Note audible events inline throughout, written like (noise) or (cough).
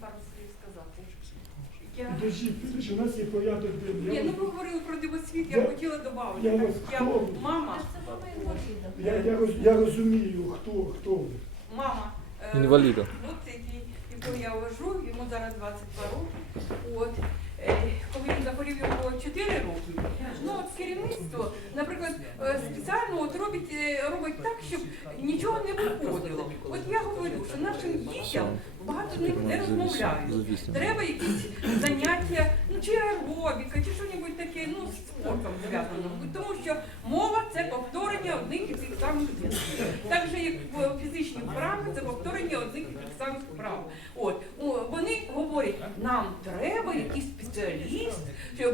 пару слів сказати. Я... Підождіть, підождіть, у нас є порядок денний. Ні, ну ви говорили про дивосвіт, я Я- хотіла додати. я вас Я хто? мама, Я, я, роз- я розумію, хто, хто ви. мама. е, Інваліда. От який, якого я вожу, йому зараз 22 роки. От. Е, Коли він захворів його 4 роки, ну от керівництво, наприклад, е, спеціально от робить, е, робить так, щоб нічого не виходило. От я говорю, що нашим дітям багато з них не розмовляють. Треба якісь заняття, чи аеробіка, чи щось таке, ну з спортом зв'язано. Тому що мова це повторення одних і тих самих зв'язків. Так же, як е, фізичні вправи, це повторення одних і тих самих вправ. От вони говорять, нам треба якийсь спеціаліст,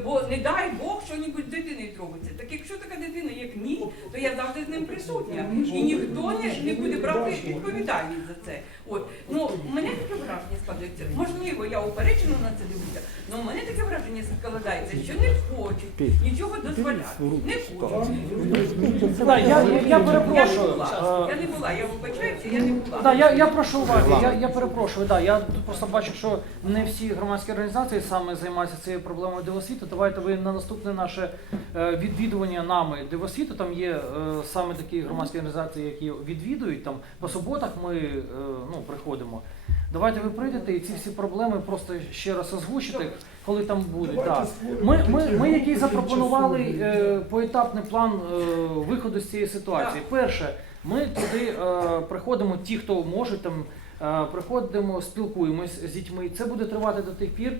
бо не дай Бог, що небудь з дитиною зробиться. Так якщо така дитина, як мій, то я завжди з ним присутня. І ніхто не, не буде брати відповідальність за це. От ну мене таке враження складається. Можливо, я упереджено на це дивлюся, але мене таке враження складається, що не хочуть нічого дозволяти. Не хочуть. Да, я, я, я Я не перепрошую. була, я не була, я вибачаюся, я не була. Да, я, я прошу уваги, я, я перепрошую. Да, я тут просто бачу, що не всі громадські організації саме займаються цією проблемою дивосвіту. Давайте ви на наступне наше е, відвідування нами дивосвіту. Там є е, саме такі громадські організації, які відвідують там по суботах. Ми е, ну, приходимо. Давайте ви прийдете і ці всі проблеми просто ще раз озвучите, коли там будуть. Да. Ми, ми, ми який запропонували е, поетапний план е, виходу з цієї ситуації. Перше, ми туди е, приходимо, ті, хто може, там, е, приходимо, спілкуємось з дітьми. Це буде тривати до тих пір,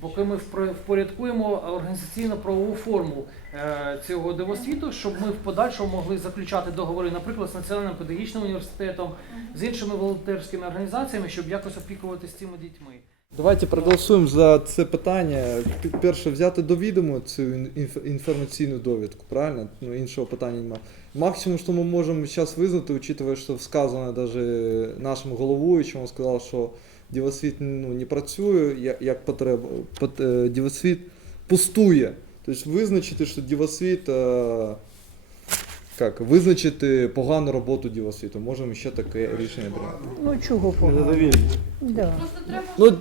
поки ми впорядкуємо організаційно-правову форму е, цього дивосвіту, щоб ми в подальшому могли заключати договори, наприклад, з Національним педагогічним університетом, з іншими волонтерськими організаціями, щоб якось опікуватися цими дітьми. Давайте проголосуємо за це питання. Перше, взяти до відому цю ін- інформаційну довідку, правильно? Ну, іншого питання немає. Максимум, що ми можемо зараз визнати, учитывая, що сказано даже нашим головуючим, він сказав, що дівосвіт ну, не працює, я- як потреба. Пот- е, Дівосвіт пустує. Тобто визначити, що дівосвіт. е, Як, визначити погану роботу дівосвіту. Можемо ще таке рішення прийняти. Ну чого погано? Да. Ну,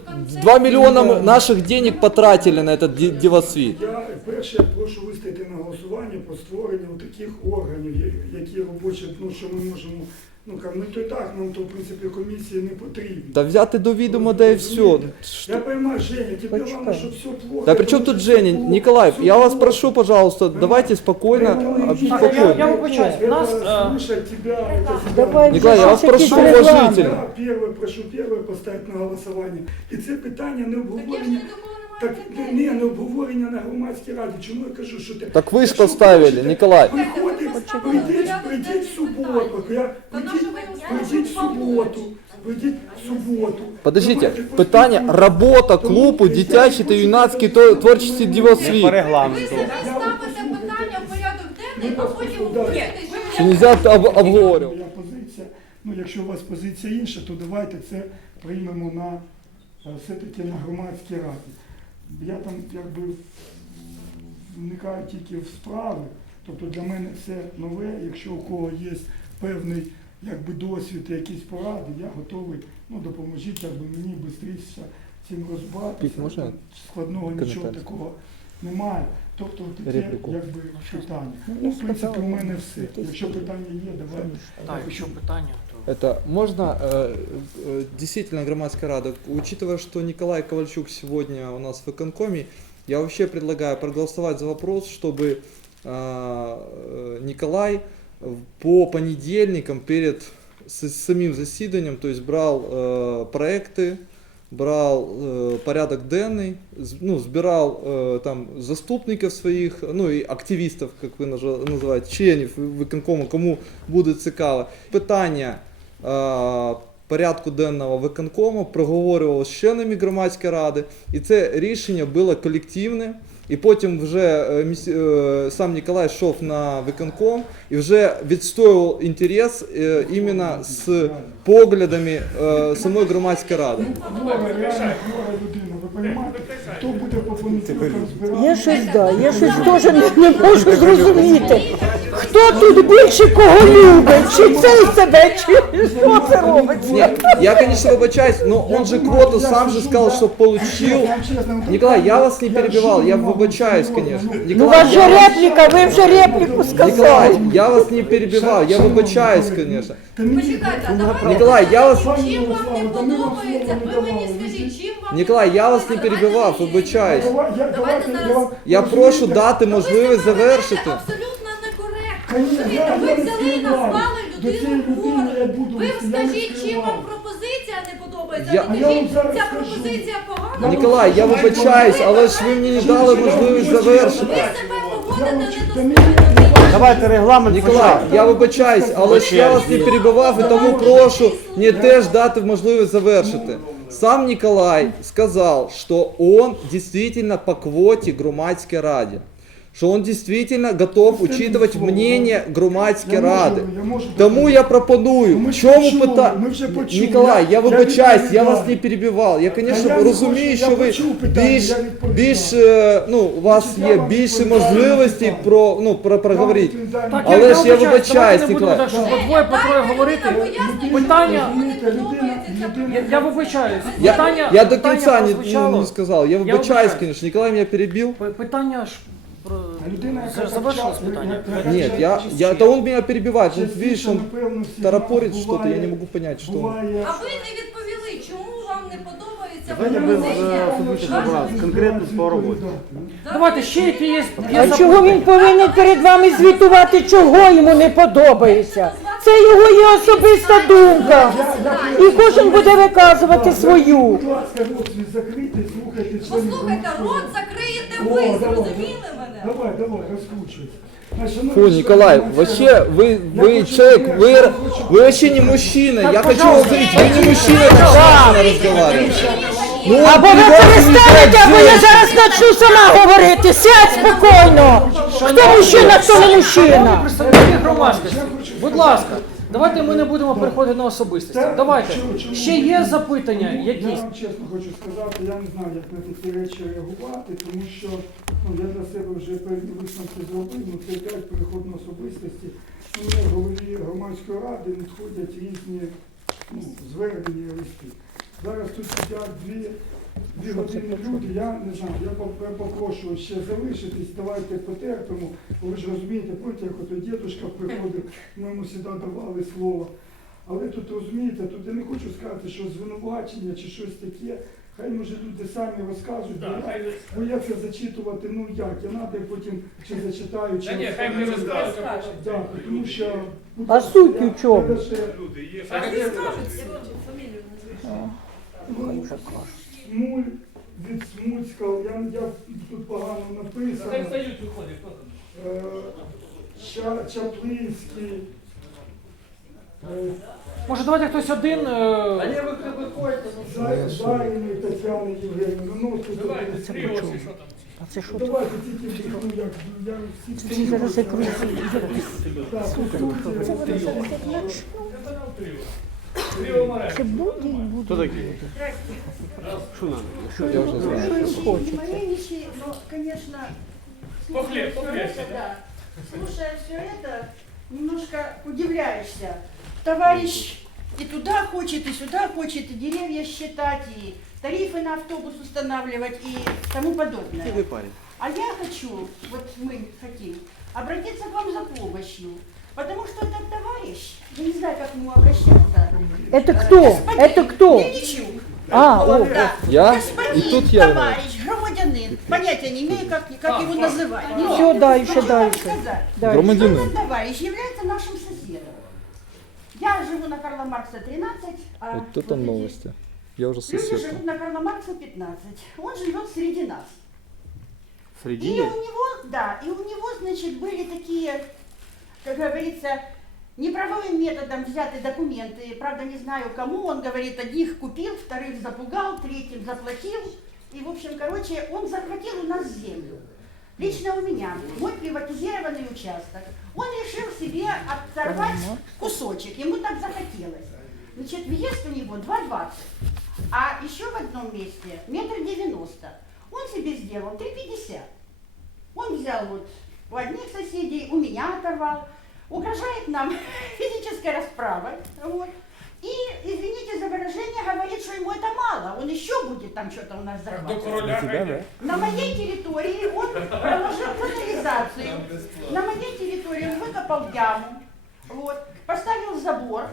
2 миллиона мы- наших денег потратили на этот дивосвит. Я перше прошу виставити на голосування про створення таких органів, які робочі, ну що ми можемо. Ну ка- ну то і так, нам то в принципі комісії не потрібні. Да взяти до відома, да і все. Я понимаю, Женя, тебе Почекай. главное, что все плохо. Да при чем тут Женя? Николай, я вас прошу, пожалуйста, давайте спокойно, об- Так, я, спокойно. я вибачаюсь, в нас е, слушать тебя, это Давай Николай, я вас прошу регламент. уважительно. Я перше прошу перше поставити на голосування. І це питання не обговорення. Так ні, не обговорення на громадській раді. Чому я кажу, що те? Так ви ж Якщо поставили, хочете, Николай. Приходить, прийдіть, прийдіть в суботу. Я, прийдіть, прийдіть в суботу. Прийдіть в суботу. Подождите, Давайте питання поспілкуємося. робота клубу я дитячий та сказати, то-. По регламенту. Ви себе ставите питання в порядок денний, а потім говорите, Що що нельзя об, обговорювати. Моя позиція. Ну, якщо у вас позиція інша, то давайте це приймемо на е, все-таки на громадській раді. Я там якби вникаю тільки в справи. Тобто для мене це нове. Якщо у кого є певний якби досвід і якісь поради, я готовий. Ну, допоможіть якби мені швидше цим розбиратися. Можна Складного нічого такого немає. Тобто таке якби питання. Ну, Ну, в принципі, у мене ну, все. Якщо питання є, давайте. так, якщо питання, Это можно, э, э, действительно, громадская рада, учитывая, что Николай Ковальчук сегодня у нас в Иконкоме, я вообще предлагаю проголосовать за вопрос, чтобы э, э, Николай по понедельникам перед с- самим заседанием, то есть брал э, проекты, брал э, порядок денный, з- ну, збирал э, там заступников своїх, ну і активістів, як ви нажа- називаєте, членів виконкому, кому буде цікаво. Питання е, порядку денного виконкому проговорювалося з членами громадської ради, і це рішення було колективне. І потім вже е, е, сам Ніколай йшов на виконком і вже відстоював інтерес е, іменно з поглядами е, самої громадської ради. Хто буде по понеділкам збиратися? Я щось да, я щось теж не, не можу зрозуміти. Хто тут більше кого любить? Чи цей себе, чи що це робиться? Нет, я, конечно, выбачаюсь, но он же квоту сам же сказал, что получил. Николай, я вас не перебивал, я выбачаюсь, конечно. Ну, у Николай, вас же я вас- репліка, ви вже репліку сказали. Николай, я вас не перебивал, я выбачаюсь, конечно. Почекайте, а давайте Николай, я вас- чим вам не подобається? Ви мені Николай, я вас не перебивав, вибачаюсь. Давайте зараз- Я прошу дати можливість завершити. Абсолютно некоректно. Конечно, Розумієте, я- ви я взяли і назвали До цієї людину людини я хворою. буду Ви я скажіть, чим вам пропозиція не подобається, Я- а не я вам кажіть, зараз ця скажу. пропозиція погана. Я- Николай, я вибачаюсь, але ж ви мені не дали можливість Ви завершити. себе поводите Я- недостойно. Давайте регламент Николай, я вибачаюсь, але ж я вас не перебивав і тому прошу мені теж дати можливість завершити. Сам Николай сказал, что он действительно по квоте Громадской Ради. Что он действительно готов учитывать мнение Громадской Ради. я Тому я пропоную, Ми чому питання? Николай, я Я вибачаюсь, я вас не перебивав. Я, звісно, розумію, що ви більш, більш, е, ну, у вас є більше можливостей про, ну, про проговорити. Але ж я вибачаюсь, Ніколай. по двоє по троє говорити. Питання, я, я вибачаюсь. Я, Питання, я до питання конца не, прозвучало. не сказал. Я выбачаюсь, вибачаюсь. конечно. Николай меня перебил. П- Питання ж про Людина, яка за- завершилось питання. часто- Нет, я, я, это он меня перебивает. Вот видишь, он напевно, тарапорит что-то, я не могу понять, что он. буває- А ви не відповіли, чому вам не подобається Давайте без, особистих образ, конкретно по роботі. Давайте ще які є, є А чого він повинен перед вами звітувати, чого йому не подобається? Це його є особиста думка. І кожен буде виказувати свою. Будь ласка, рот свій закрийте, слухайте Послухайте, рот закриєте ви, зрозуміли мене? Давай, давай, розкручуйся. Значить, шановні Фу, члени Николай, громадського вообще вы, Я вы хочу человек, сказать, вы, я хочу- вы вообще не мужчина. Я хочу вам пожалуйста. говорить, вы не мужчина, как женщина разговариваете. Ну, он Або ви перед вами перестанете, как або я женщина. зараз почну сама говорити. Сядь спокійно. Хто мужчина, хто не Шановні мужчина. представники громадськості, будь ласка, давайте ми не будемо переходити на особистості. Так, Давайте. чому- чому Ще є запитання Ну, якісь? Я вам чесно хочу сказати, я не знаю, як на такі речі реагувати, тому що ну, я для себе вже певні висновки зробив, ну це опять переход на особистості. У мене в голові громадської ради надходять різні ну, звернення і листи. Зараз тут сидять дві, дві години люди, я не знаю, я попрошу ще залишитись, давайте потерпимо, бо ви ж розумієте, потім як ото дідушка приходив, ми йому завжди давали слово. Але тут розумієте, тут я не хочу сказати, що звинувачення чи щось таке. Хай може люди самі розкажуть, бо, я, бо я це зачитувати, ну як, я надо потім чи зачитаю, чи розкажу. Так, тому що А суть я- у чому? я лише, А ви скажете фамілію назвіть. ну, Смуль від Смуцького, я, я тут погано написано. Е, Ча- Чаплинський. е, Може, давайте хтось один. е, За- Заріної Тетяни Євгенівни, ну тут А це що? давайте тільки ну, як, я всі Він зараз як руки. Так, конструкція. Це буде і буде. Хто такий? Що надо? Я уже знаю. Що їм хочеться? Маленький, но, конечно, слушая все это, да, слушая все это, немножко удивляешься. Товарищ и туда хочет, и сюда хочет, и деревья считать, и тарифы на автобус устанавливать, и тому подобное. Ти парень. А я хочу, вот мы хотим, обратиться к вам за помощью. Потому что этот товарищ, я не знаю, как к нему обращаться. Это кто? Господин Это кто? Мельничук. А, о, Да. Я? Господин, И тут я виноват. товарищ, громадянин, понятия не имею, как, как его называть. Но Всё, дальше, хочу вам дальше. сказать, дальше. Громадянин. что этот товарищ является нашим соседом. Я живу на Карла Маркса 13, а Вот это вот эти новости. Я уже Люди сосед. живут на Карла Маркса 15. Он живет среди нас. Среди И у них? него, да, и у него, значит, были такие, как говорится, неправовым методом взяты документы. Правда, не знаю кому. Он говорит, одних купил, вторых запугал, третьим заплатил. И, в общем, короче, он захватил у нас землю. Лично у меня, мой приватизированный участок. Он решил себе оторвать кусочек, ему так захотелось. Значит, въезд у него 2,20, а еще в одном месте метр девяносто. Он себе сделал 3,50. Он взял вот у одних соседей, у меня оторвал. угрожает нам (laughs) физической расправой, вот. И, извините за выражение, говорит, что ему это мало, он еще будет там что-то у нас зарабатывать. На моей территории он проложил канализацию, на моей территории он выкопал яму, вот, поставил забор,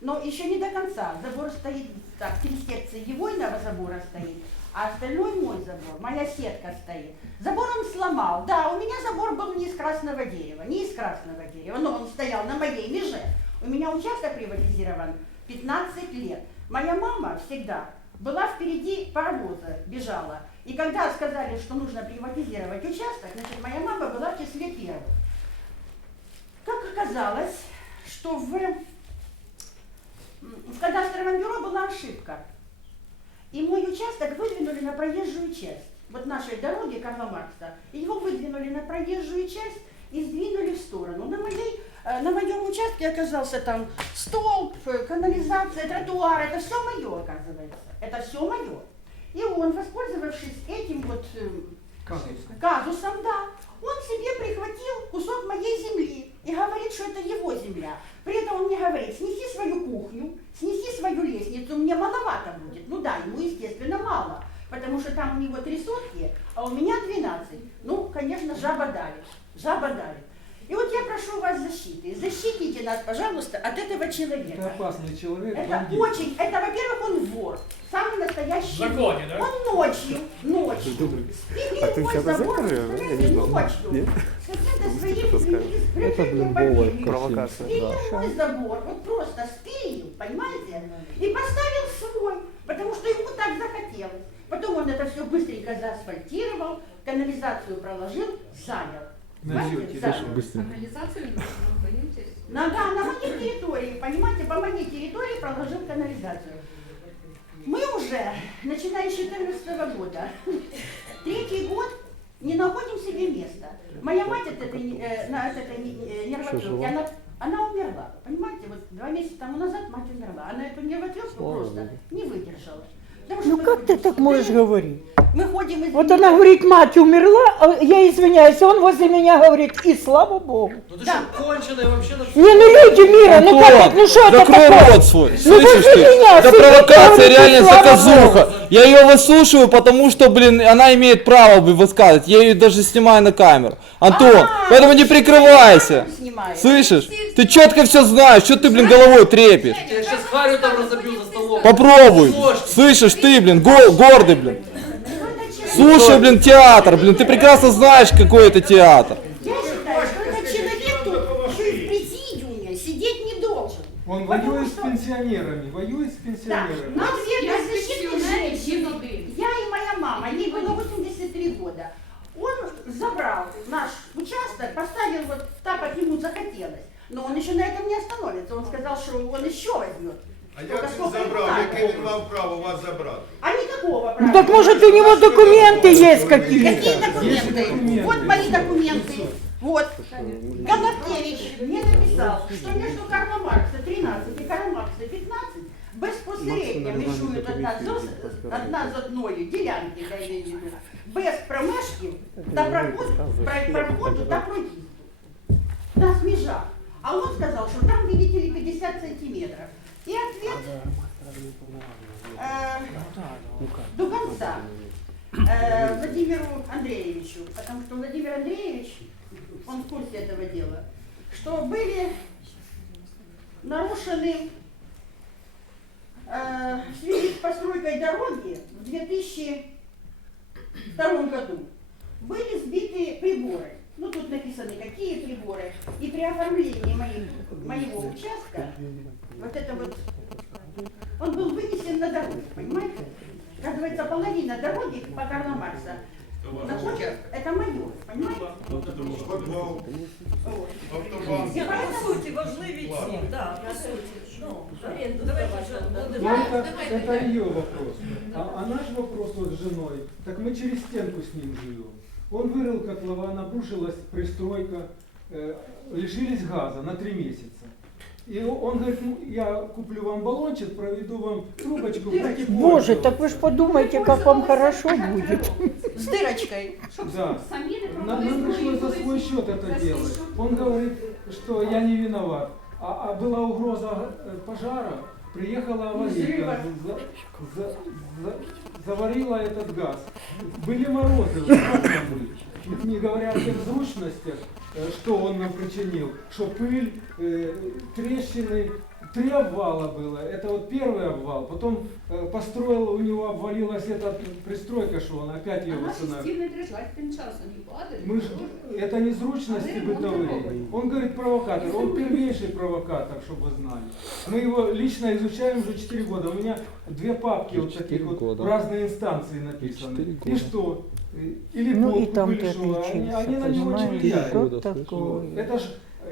но еще не до конца. Забор стоит, так, три секции его иного забора стоит, а остальной мой забор, моя сетка стоит. Забор он сломал. Да, у меня забор был не из красного дерева, не из красного дерева, но он стоял на моей меже. У меня участок приватизирован 15 лет. Моя мама всегда была впереди паровоза, бежала. И когда сказали, что нужно приватизировать участок, значит, моя мама была в числе первых. Как оказалось, что в, в кадастровом бюро была ошибка. И мой участок выдвинули на проезжую часть. Вот нашей дороги Карла Маркса. Его выдвинули на проезжую часть и сдвинули в сторону. На, моей, э, на моем участке оказался там столб, э, канализация, тротуар. Это все мое, оказывается. Это все мое. И он, воспользовавшись этим вот э, казусом, да, он себе прихватил кусок моей земли и говорит, что это его земля. При этом он мне говорит, снеси свою кухню, снеси свою лестницу, мне маловато будет. Ну да, ему, естественно, мало, потому что там у него три сотки, а у меня 12. Ну, конечно, жаба давит, жаба давит. И вот я прошу вас защиты. Защитите нас, пожалуйста, от этого человека. опасный человек. Это очень, это, во-первых, он вор, самый настоящий вор. Он ночью, ночью, спилил А ты мой вчера забор, закрыл её, да? Я не знал. ночью, Нет? Это, блин, голая. Провокация. Спилил мой забор, вот просто спилил, понимаете, и поставил свой, потому что ему так захотелось. Потом он это все быстренько заасфальтировал, канализацию проложил, занял. Понимаете, занял. Канализацию нужно, боитесь? На, да, на моей территории, понимаете, по моей территории проложил канализацию. Мы уже, начиная с 2014 года, (laughs) третий год не находим себе места. Моя мать от этой, э, на, от этой не- э, нервотрепки, она, она умерла. Понимаете, вот два месяца тому назад мать умерла. Она эту нервотрепку просто не выдержала. Потому что Ну мы как ты ходим так можешь говорить? Мы ходим из Вот она говорит, мать умерла, а я извиняюсь, он возле меня говорит, и слава Богу. Да. Не, ну люди мира, ну как так, ну что это Закрой такое? рот свой, Ну, слышишь возле ты? меня Это сидит, провокация, говорит, реально слава заказуха. Я ее выслушиваю, потому что, блин, она имеет право бы высказывать. Я ее даже снимаю на камеру. Антон, А, поэтому не прикрывайся. снимаю. Слышишь? Ты четко все знаешь, что ты, блин, головой трепишь? Я сейчас Харю там разобью. Попробуй. Слышишь, ты, блин, го- гордый, блин. Слушай, блин, театр, блин, ты прекрасно знаешь, какой это театр. Я считаю, что этот человек тут в президиуме сидеть не должен. Он Потому воюет с что- пенсионерами, воюет с Да, пенсионерами. на две беззащитных пенсионеры, женщины. жінки. Я и моя мама, ей было 83 года. Он забрал наш участок, поставил вот так, как ему захотелось. Но он еще на этом не остановится. Он сказал, что он еще возьмет. А Сколько, як він сколько ему забрав? надо. Яке він мав право вас забрати? А никакого права. Ну так может у него документы есть Какие какие-то? документы? документы. Вот мои документы. Вот. Гоноткевич мне написал, что между Карла Маркса 13 и Карла Маркса 15 безпосередньо межують одна з ос- одна з одною ділянки, я имею в виду, без промежків та проходу, про- проходу та проїзду. Нас межа. А он сказал, что там, видите ли, 50 сантиметров. И ответ э, до конца э, Владимиру Андреевичу, потому что Владимир Андреевич, он в курсе этого дела, что были нарушены э, в связи с постройкой дороги в 2002 году были сбиты приборы. Ну, тут написаны, какие приборы. И при оформлении моих, моего участка, вот это вот, он был вынесен на дорогу, понимаете? Как говорится, половина дороги по Карла Маркса находится, это мое, понимаете? Подвал, Вот. автобан. И поэтому суті важливі ці, да, по суті. Ну, оренду давайте вже Ну, будемо. это, это ее вопрос. А, а наш вопрос вот с женой, так мы через стенку с ним живем. Он вырыл котлован, обрушилась пристройка, э, лишились газа на три месяца. И он говорит, ну, я куплю вам баллончик, проведу вам трубочку. будете Боже, пользоваться». так вы ж подумайте, как вам хорошо будет. с дырочкой. Да. Нам, нам пришлось за свой счет это делать. Он говорит, что я не виноват. А, а была угроза э, пожара, приехала аварийка, за- за- за- заварила этот газ. Были морозы, (laughs) уже можно быть. Не говоря о тех зручностях, э, что он нам причинил, что пыль, э, трещины, три обвала было. Это вот первый обвал. Потом э, построил, у него обвалилась эта пристройка, что он опять ее А наші восстановил. стіни дрижать тим часом і падають. Мы ж, это незручности бытовые. Он говорит провокатор. Он первейший провокатор, чтобы вы знали. Мы его лично изучаем уже 4 года. У меня две папки вот таких вот года. в разные инстанции написаны. Четыре И года. что? И- Или Ну и полку там были, ты что они, отличился, они на него не понимаешь, влияют. что Года, такое? Это ж,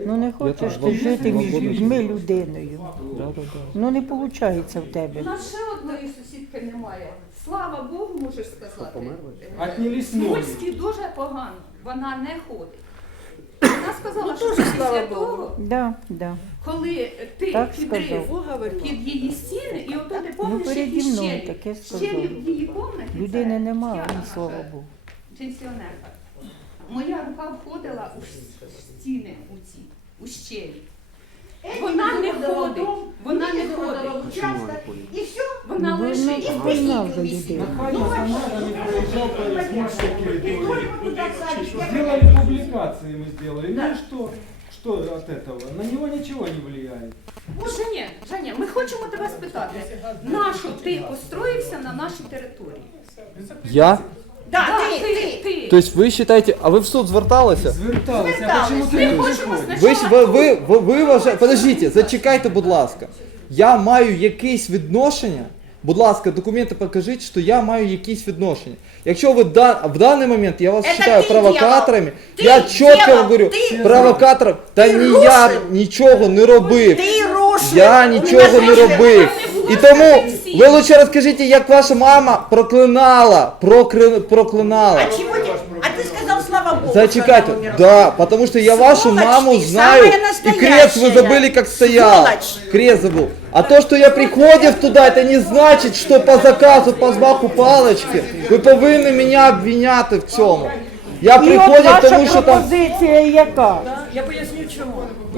Ну не Я хочеш там ти два- жити два між года людьми живу. людиною. Да, да, да. Ну не виходить в У тебе. нас ще одної сусідки немає. Слава Богу, можеш сказати. отнялись ноги. Смольській дуже погано. Вона не ходить. Вона сказала, Ну, що після слава того, Да, да. коли ти Так підрив сказав. під її стіни, і ото ти Ну помниш, які переді мною щелі. таке Щелі в її кімнаті. Людини немає, ні слава е, Богу. Пенсіонерка. Моя рука входила у стіни у ці, у щелі. Вона не ходить. Вона не ходить. И все. Вона территории. Только туда садишь. Сделали публикации мы сделали. Ну и что? Что от этого? На него ничего не влияет. Женя, Женя, ми хочемо тебе спитати, нащо ти построївся на нашій території? Я? Да, ти, ти, ти. То есть вы считаете, а вы в суд зверталися? Звертались, а почему ты Ми не хочемо приходишь? Ви, ж- спочатку... ви, ви, ви, ви вважаєте, подождіть, зачекайте, будь ласка. Я маю якесь відношення. Будь ласка, документи покажіть, що я маю якісь відношення. Якщо ви да, в даний момент я вас Это вважаю ты провокаторами, Ты я чітко делал, говорю, ты- провокатором, та ты ні я рушив. нічого не робив. Ты рушил. Я нічого не робив. І тому ви лучше розкажіть, як ваша мама проклинала, прокли, проклинала. А чего ты? А ты сказал, слава Богу. Зачекайте, что она умерла. да, потому что я вашу Сволочь маму ты, знаю, самая и крест вы настоящая. забыли, как стоял. Сволочь. Крест забыл. А то, что я приходив туда, это не значит, что по заказу, по змаху палочки, ви повинні мене обвиняти в цьому. Я І от приходив, ваша тому що там пропозиція яка? Я поясню чому.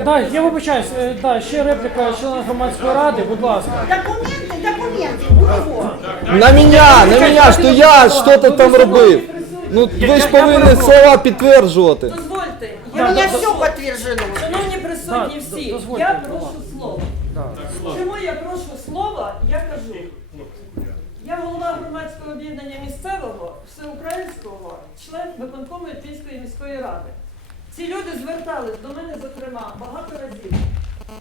Да, я вибачаюсь, е, да, ще репліка члена громадської ради, будь ласка. Документы, документы. У него. на мене, на мене, що я щось там робив. Ну ви ж повинні слова підтверджувати. Дозвольте, У я меня все подтверждено. Шановні присутні всі, дозвольте, я будь прошу слово. Чому я прошу слова. Я голова громадського об'єднання місцевого, всеукраїнського, член виконкому Ірпінської міської ради. Ці люди звертались до мене, зокрема, багато разів.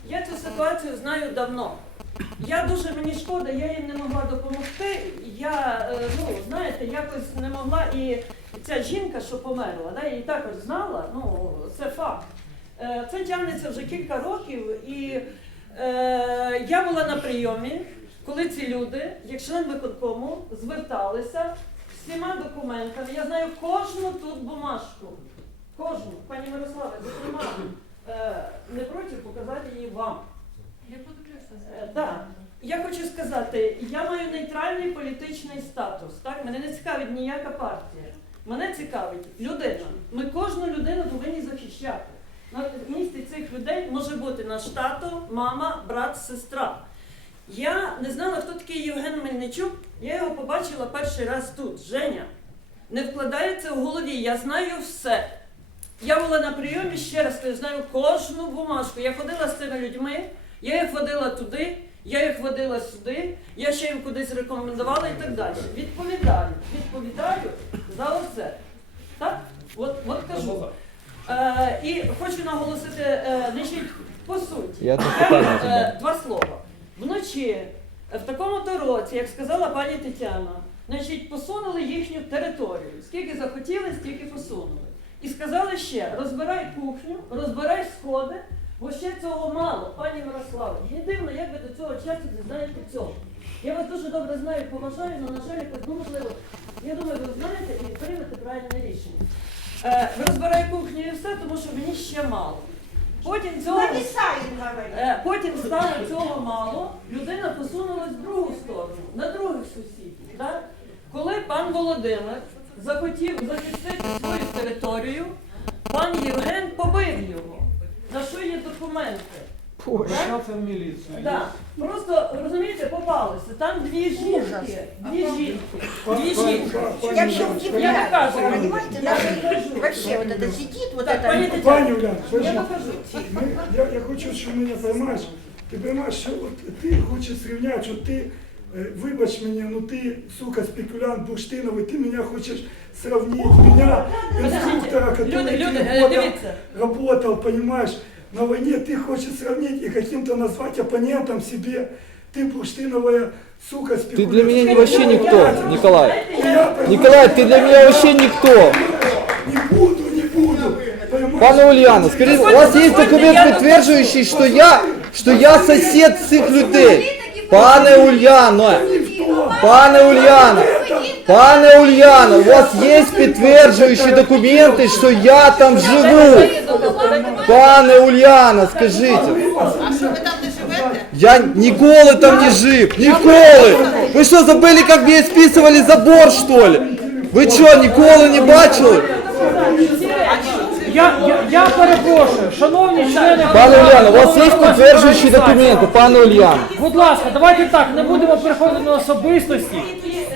Я цю ситуацію знаю давно. Я дуже мені шкода, я їм не могла допомогти. Я, е, ну, знаєте, якось не могла і ця жінка, що померла, да, її також знала, ну, це факт. Е, Це тягнеться вже кілька років, і е, я була на прийомі, коли ці люди, як член виконкому, зверталися з всіма документами. Я знаю кожну тут бумажку. Кожну, пані Мирославе, зокрема, е, не проти показати її вам. Е, Да. Я хочу сказати, я маю нейтральний політичний статус. Так? Мене не цікавить ніяка партія. Мене цікавить людина. Ми кожну людину повинні захищати. На місці цих людей може бути наш тато, мама, брат, сестра. Я не знала, хто такий Євген Мельничук. Я його побачила перший раз тут. Женя. Не вкладається в голові, я знаю все. Я була на прийомі, ще раз кажу, знаю кожну бумажку. Я ходила з цими людьми, я їх водила туди, я їх водила сюди, я ще їм кудись рекомендувала і так далі. Відповідаю, відповідаю за оце. Так? От, от кажу. Е, і хочу наголосити, е, значить, по суті. Я питання Е. Два слова. Вночі, в такому-то році, як сказала пані Тетяна, значить, посунули їхню територію. Скільки захотіли, стільки посунули. І сказали ще, розбирай кухню, розбирай сходи, бо ще цього мало, пані Мирославе. Не дивно, як ви до цього часу не знаєте цього. Я вас дуже добре знаю поважаю, але, на жаль, ну, можливо, я думаю, ви знаєте і приймете правильне рішення. Е, розбирай кухню і все, тому що мені ще мало. Потім цього... Е, Потім стало цього мало, людина посунулась в другу сторону, на других сусідів. Так? Коли пан Володимир захотів захистити свою територію, пан Євген побив його. на що є документи. Обращаться в милицию. Да. Просто розумієте, попалися. Там дві жінки, дві жінки, дві жінки. Я вообще Я удивляюсь, покажу. понимаете, даже вообще вот это сидит, вот Так, это... пані Тетяна, Пані Уляна, я подожди. покажу. Ми, я, я хочу, щоб мене поймаєш. Ти поймаєш, що от ти хочеш зрівняти, що ти, е, вибач мені, ну ти, сука, спекулянт бурштиновий, ти мене хочеш сравнить, меня, инструктора, который Люди, люди, три е, года дивіться. работал, понимаешь, на войне, ты хочешь сравнить и каким-то назвать оппонентом себе, ты бурштиновая, сука, Ты спекулянт. для меня не вообще никто, Николай. Я понимаю, Николай, ты для меня вообще никто. Не буду, не буду. понимаешь? Пане Ульяна, скажите, у вас есть документ, подтверждающий, что я, что я сосед цих людей? Пане Ульяна, пане Ульяна, пане Ульяна, у вас есть підтверджуючі документи, що я там живу? Пане Ульяна, скажіть. Я ніколи там не жив, ніколи. Ви що, забыли, как мне списывали забор, что ли? Ви що, ніколи не бачили? Я, я, я перепрошую, шановні члени Пане Ульяна, у вас є підтверджуючі документи, пане Ульяна? Будь ласка, давайте так, не будемо переходити на особистості.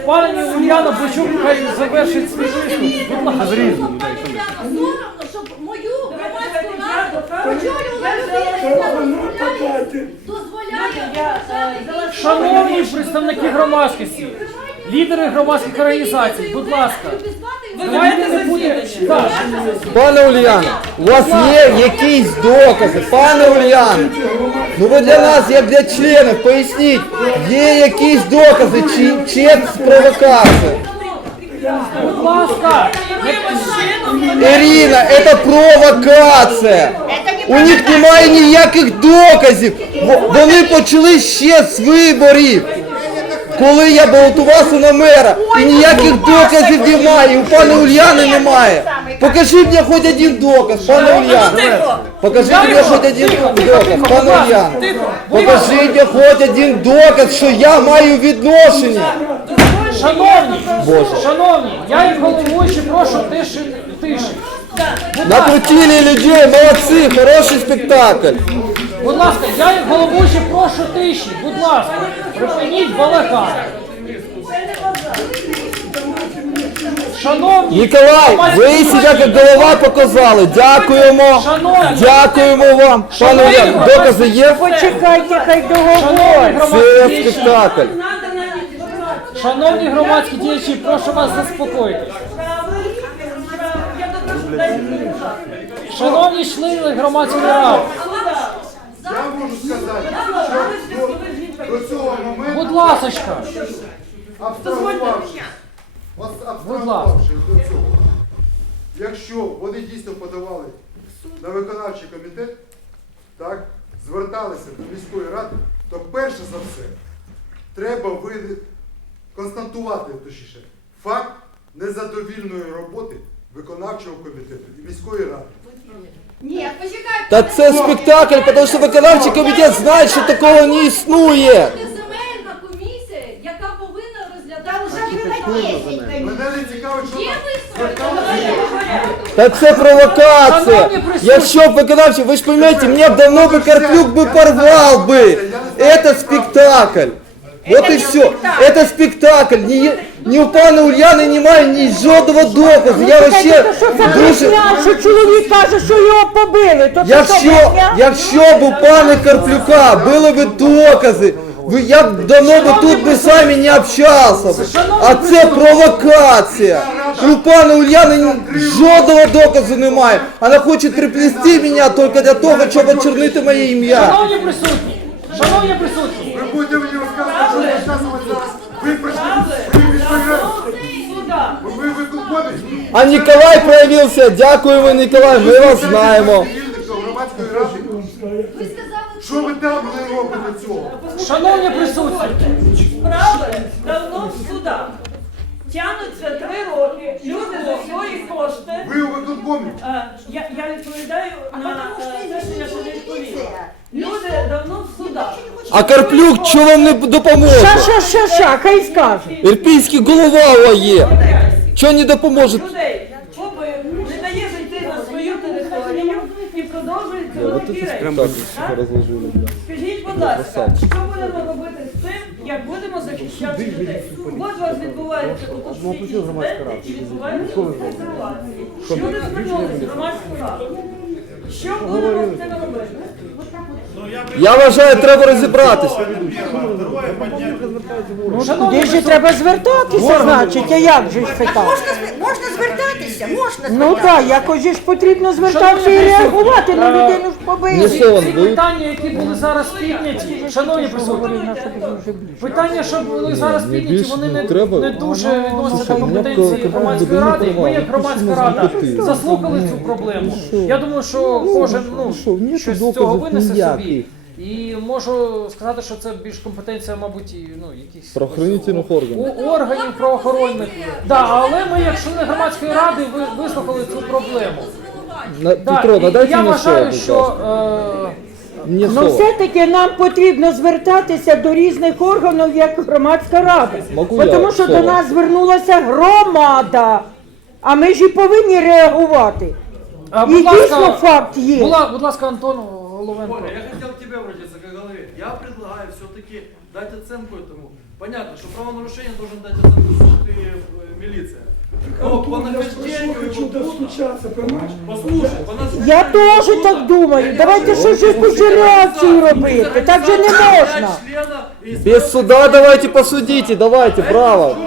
Пані Ульяна Бучук хай завершить свій виступ. Будь ласка. Соромно, щоб мою громадську раду очолювала людина, яка дозволяє дозволяє Шановні представники громадськості, лідери громадських організацій, будь ласка. Ви маєте засідання. Пане Ульяна, у вас є якісь докази? Пане Ульяна, ну ви для нас, як для членів, поясніть, є якісь докази, чи, чи це провокація? Будь ласка. Ірина, це провокація. У них немає ніяких доказів. Вони почали ще з виборів. Коли я балотувався на мера, і ніяких доказів немає, у пана Ульяни немає. Покажи мені хоч один доказ, пане Ульяна. Покажіть мені хоч один доказ, пане Ульяна. Покажіть мені хоч один доказ, що я маю відношення. Шановні, Боже. шановні, я як головуючий прошу тиші, тиші. Накрутили людей, молодці, хороший спектакль. Будь ласка, я як головуючий прошу тиші. Будь ласка, припиніть балаган. Шановні, Ніколай, ви себе як голова показали. Дякуємо. Шановні. Дякуємо вам. Пане Уляна, докази є? Почекайте, хай шановні договорить. Це спектакль. шановні громадські діячі, прошу вас заспокоїтись. Шановні члени громадської ради, Я можу сказати, що до, цього моменту будь ласочка, абстрагувавшись, абстрагувавшись до цього, якщо вони дійсно подавали на виконавчий комітет, так, зверталися до міської ради, то перше за все треба ви констатувати точніше факт незадовільної роботи виконавчого комітету і міської ради. Нет, почекайте. Та це спектакль, тому що виконавчий комітет знає, що такого не існує. земельна комісія, яка повинна розглядати Там уже было 10 Мене не цікавить, що Є там? Та це провокація. Якщо б виконавчий, ви ж розумієте, мене б давно би Карплюк би порвав би. Это спектакль. Вот и все. Это спектакль. Ні, ні у пана Ульяни немає ні жодного доказу. Я вообще То що це дуже... брехня, що чоловік каже, що його побили? То це що Якщо, брехня? якщо б у пана Карплюка були б докази, ви, я б давно би тут би самі не общався. б. А це провокація. І у пана Ульяни ні- жодного доказу немає. Вона хоче приплести мене тільки для того, щоб очернити моє ім'я. шановні присутні, шановні присутні, ви будете що розказувати зараз. Ви прийшли, ви відповідаєте. Ви ви виконкомі? А Ніколай проявився. Дякуємо, Ніколай. Ми вас знаємо. Громадської ради. Ви сказали, Що ви там не робите цього? шановні присутні. Справи давно в судах. Тягнуться три роки. Люди за свої кошти. Ви у виконкомі. Е, Я, я відповідаю на е, те, що я ще не відповіла. Люди давно в судах. А Карплюк чого вам не допоможе? Ша, ша, ша, ша, хай скаже. Ірпінський голова є. Чого не допоможе? Людей побив, не дає зайти на свою територію і Так? разложили, да. Скажіть, будь ласка, що будемо робити з тим, як будемо захищати людей? От у вас відбувається тут всі інциденти і відбувається ситуації. Люди звернулися в громадську раду. Що будемо з цим робити? Я вважаю, треба розібратися. Куди ж треба звертатися, значить, а як же ж це так? Можна, звер- можна звертатися, можна Ну так, якось же ж потрібно звертатися і реагувати на людину ж побили. Ці питання, які були зараз підняті, шановні присутні, питання, що були зараз підняті, вони не не, дуже відносяться до ну, компетенції громадської ради. Ми як ну, громадська рада заслухали цю проблему. Я думаю, що кожен ну, щось з цього винесе собі. І можу сказати, що це більш компетенція, мабуть, і, ну, якихось Правоохоронительних органів. у органів правоохоронних. Да, але ми, як члени громадської ради, ви- вислухали цю проблему. На, Да, Петро, і надайте я мені слово, вважаю, будь що ласка. е, Мені Ну слово. все-таки нам потрібно звертатися до різних органів, як громадська рада. Могу я Тому що до нас звернулася громада. А ми ж і повинні реагувати. а, І дійсно ласка, факт є. була, будь ласка, Антон Головенко. Я предлагаю все-таки дать оценку этому. Понятно, что правонарушение должен дать оценку суд и э, милиция. Но по Я ж нахождению хочу его достучаться, понимаешь? Послушай, по нахождению Я теж пункта- так думаю. Давайте говорю, щось реакцію организация- робити. Так же не можна. Без суда давайте посудите, давайте, право.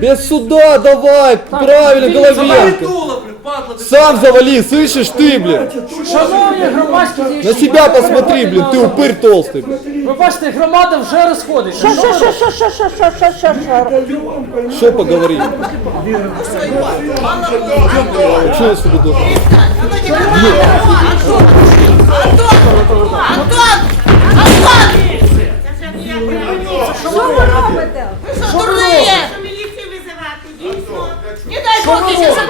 Без суда давай, правильно, Головенко. Притула, блин, падла, ты Сам завали, слышишь ты, блин? Шановні громадські На діячі, себя ми посмотри, блин, ты переходимо упырь толстый. блин. Ви бачите, громада вже розходиться. Ша, ша, ша, ша, ша, ша, ша, ша, ша, ша. Что поговорить? А что я сюда должен? Що ви робите? Ви що, дурні? Міліцію визивати, дійсно. Не дай Бог, якщо що